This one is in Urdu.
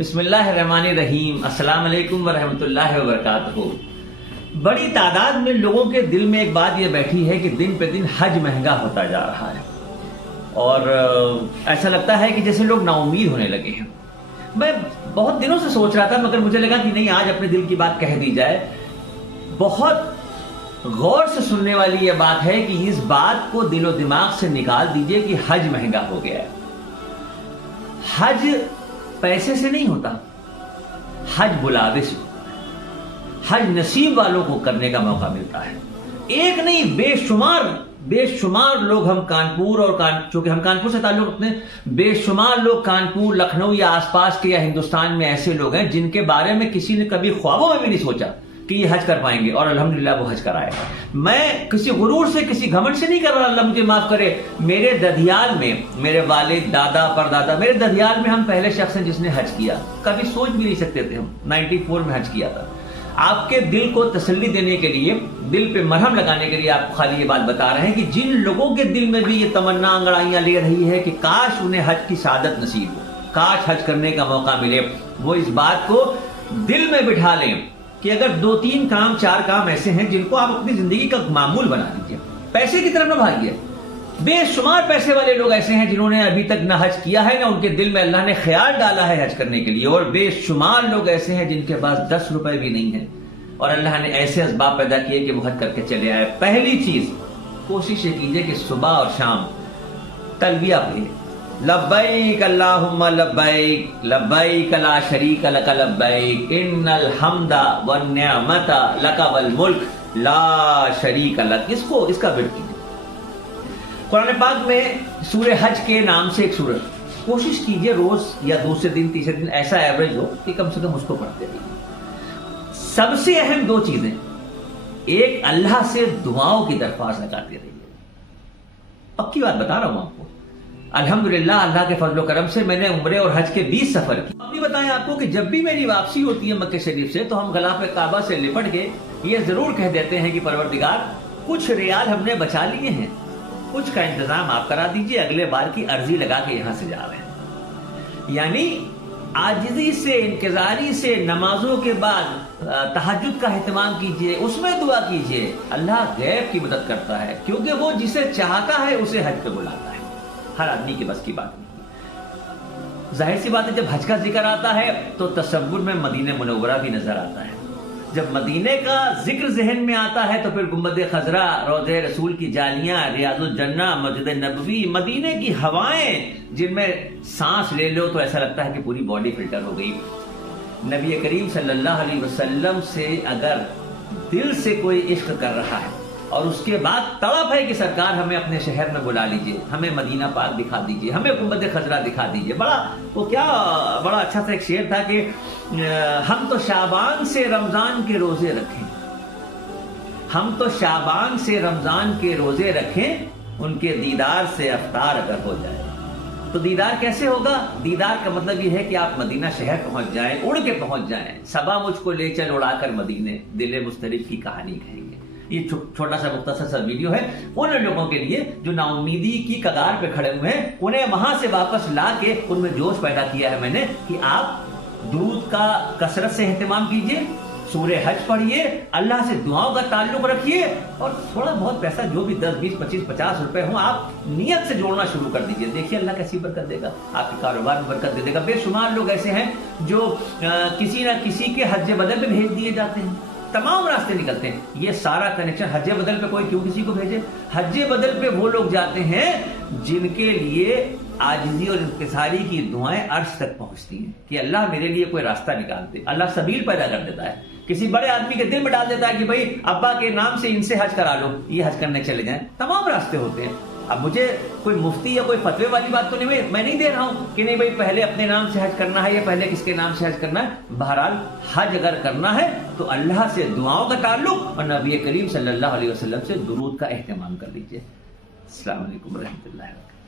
بسم اللہ الرحمن الرحیم۔ السلام علیکم ورحمۃ اللہ وبرکاتہ۔ بڑی تعداد میں لوگوں کے دل میں ایک بات یہ بیٹھی ہے کہ دن پہ دن حج مہنگا ہوتا جا رہا ہے اور ایسا لگتا ہے کہ جیسے لوگ نا امید ہونے لگے ہیں۔ میں بہت دنوں سے سوچ رہا تھا مگر مجھے لگا کہ نہیں، آج اپنے دل کی بات کہہ دی جائے۔ بہت غور سے سننے والی یہ بات ہے کہ اس بات کو دل و دماغ سے نکال دیجئے کہ حج مہنگا ہو گیا ہے۔ حج پیسے سے نہیں ہوتا، حج بلاوے سے، حج نصیب والوں کو کرنے کا موقع ملتا ہے۔ ایک نہیں، بے شمار لوگ ہم کانپور اور چونکہ ہم کانپور سے تعلق رکھتے ہیں، بے شمار لوگ کانپور، لکھنؤ یا آس پاس کے یا ہندوستان میں ایسے لوگ ہیں جن کے بارے میں کسی نے کبھی خوابوں میں بھی نہیں سوچا کہ یہ حج کر پائیں گے، اور الحمدللہ وہ حج کرائے گا۔ میں کسی غرور سے، کسی گھمنڈ سے نہیں کر رہا، اللہ مجھے معاف کرے۔ میرے ددھیال میں میرے والد، دادا، پردادا، میرے ددھیال میں ہم پہلے شخص ہیں جس نے حج کیا۔ کبھی سوچ بھی نہیں سکتے تھے، ہم 94 میں حج کیا تھا۔ آپ کے دل کو تسلی دینے کے لیے، دل پہ مرہم لگانے کے لیے آپ کو خالی یہ بات بتا رہے ہیں کہ جن لوگوں کے دل میں بھی یہ تمنا انگڑائیاں لے رہی ہے کہ کاش انہیں حج کی سعادت نصیب ہو، کاش حج کرنے کا موقع ملے، وہ اس بات کو دل میں بٹھا لیں کہ اگر 2-3 کام 4 کام ایسے ہیں جن کو آپ اپنی زندگی کا معمول بنا دیجئے، پیسے کی طرف نہ بھاگیے۔ بے شمار پیسے والے لوگ ایسے ہیں جنہوں نے ابھی تک نہ حج کیا ہے، نہ ان کے دل میں اللہ نے خیال ڈالا ہے حج کرنے کے لیے، اور بے شمار لوگ ایسے ہیں جن کے پاس 10 روپے بھی نہیں ہیں، اور اللہ نے ایسے اسباب پیدا کیے کہ وہ حج کر کے چلے آئے۔ پہلی چیز کوشش یہ کیجئے کہ صبح اور شام تلبیہ پڑھیے، لبیک اللہم لبیک، لبیک لا شریک لک لبیک، ان الحمد والنعمت لک والملک لا شریک لک۔ اس کا ورد کیجئے۔ قرآن پاک میں سورہ حج کے نام سے ایک سورت، کوشش کیجئے روز یا دوسرے دن تیسرے دن ایسا ایوریج ہو کہ کم سے کم اس کو پڑھتے رہیے۔ سب سے اہم 2 چیزیں، ایک اللہ سے دعاؤں کی درخواست لگاتے رہیے۔ پکی بات بتا رہا ہوں آپ کو، الحمدللہ اللہ کے فضل و کرم سے میں نے عمرے اور حج کے 20 سفر کی۔ اب بھی بتائیں آپ کو کہ جب بھی میری واپسی ہوتی ہے مکہ شریف سے تو ہم غلاف کعبہ سے لپٹ کے یہ ضرور کہہ دیتے ہیں کہ پروردگار کچھ ریال ہم نے بچا لیے ہیں، کچھ کا انتظام آپ کرا دیجئے، اگلے بار کی عرضی لگا کے یہاں سے جا رہے ہیں۔ یعنی عاجزی سے، انکساری سے، نمازوں کے بعد تہجد کا اہتمام کیجئے، اس میں دعا کیجئے۔ اللہ غیب کی مدد کرتا ہے، کیونکہ وہ جسے چاہتا ہے اسے حج پہ بلاتا ہے۔ ہر آدمی کے بس کی بات نہیں۔ ظاہر سی بات ہے، جب حج کا ذکر آتا ہے تو تصور میں مدینہ منورہ بھی نظر آتا ہے۔ جب مدینے کا ذکر ذہن میں آتا ہے تو پھر گنبد خضرا، روضہ رسول کی جالیاں، ریاض الجنہ، مسجد نبوی، مدینے کی ہوائیں جن میں سانس لے لو تو ایسا لگتا ہے کہ پوری باڈی فلٹر ہو گئی۔ نبی کریم صلی اللہ علیہ وسلم سے اگر دل سے کوئی عشق کر رہا ہے اور اس کے بعد طلب ہے کہ سرکار ہمیں اپنے شہر میں بلا لیجئے، ہمیں مدینہ پاک دکھا دیجئے، ہمیں گنبد خضرا دکھا دیجئے۔ بڑا اچھا سا ایک شعر تھا کہ ہم تو شعبان سے رمضان کے روزے رکھیں، ہم تو شعبان سے رمضان کے روزے رکھیں، ان کے دیدار سے افطار اگر ہو جائے۔ تو دیدار کیسے ہوگا؟ دیدار کا مطلب یہ ہے کہ آپ مدینہ شہر پہنچ جائیں، اڑ کے پہنچ جائیں۔ صبا مجھ کو لے چل اڑا کر مدینے، دل مسترب کی کہانی کہیں گے۔ یہ چھوٹا سا مختصر سا ویڈیو ہے ان لوگوں کے لیے جو نا امیدی کی کگار پہ کھڑے ہوئے ہیں، انہیں وہاں سے واپس لا کے ان میں جوش پیدا کیا ہے میں نے کہ آپ درود کا کثرت سے اہتمام کیجئے، سورہ حج پڑھیے، اللہ سے دعاؤں کا تعلق رکھیے، اور تھوڑا بہت پیسہ جو بھی 10، 20، 25، 50 روپے ہوں آپ نیت سے جوڑنا شروع کر دیجئے۔ دیکھیے اللہ کیسی برکت دے گا، آپ کے کاروبار میں برکت دے گا۔ بے شمار لوگ ایسے ہیں جو کسی نہ کسی کے حج بدل پہ بھیج دیے جاتے ہیں، تمام راستے نکلتے ہیں۔ یہ سارا کنیکشن حج بدل پہ کوئی کیوں کسی کو بھیجے؟ حج بدل پہ وہ لوگ جاتے ہیں جن کے لیے عاجزی اور انکساری کی دعائیں عرش تک پہنچتی ہیں کہ اللہ میرے لیے کوئی راستہ نکال دے۔ اللہ سبیل پیدا کر دیتا ہے، کسی بڑے آدمی کے دل میں ڈال دیتا ہے کہ بھائی ابا کے نام سے ان سے حج کرا لو، یہ حج کرنے چلے جائیں۔ تمام راستے ہوتے ہیں۔ اب مجھے کوئی مفتی یا کوئی فتوے والی بات تو نہیں، میں نہیں دے رہا ہوں کہ نہیں بھائی پہلے اپنے نام سے حج کرنا ہے یا پہلے کس کے نام سے حج کرنا ہے۔ بہرحال حج اگر کرنا ہے تو اللہ سے دعاؤں کا تعلق اور نبی کریم صلی اللہ علیہ وسلم سے درود کا اہتمام کر لیجئے۔ السلام علیکم ورحمۃ اللہ وبرکاتہ۔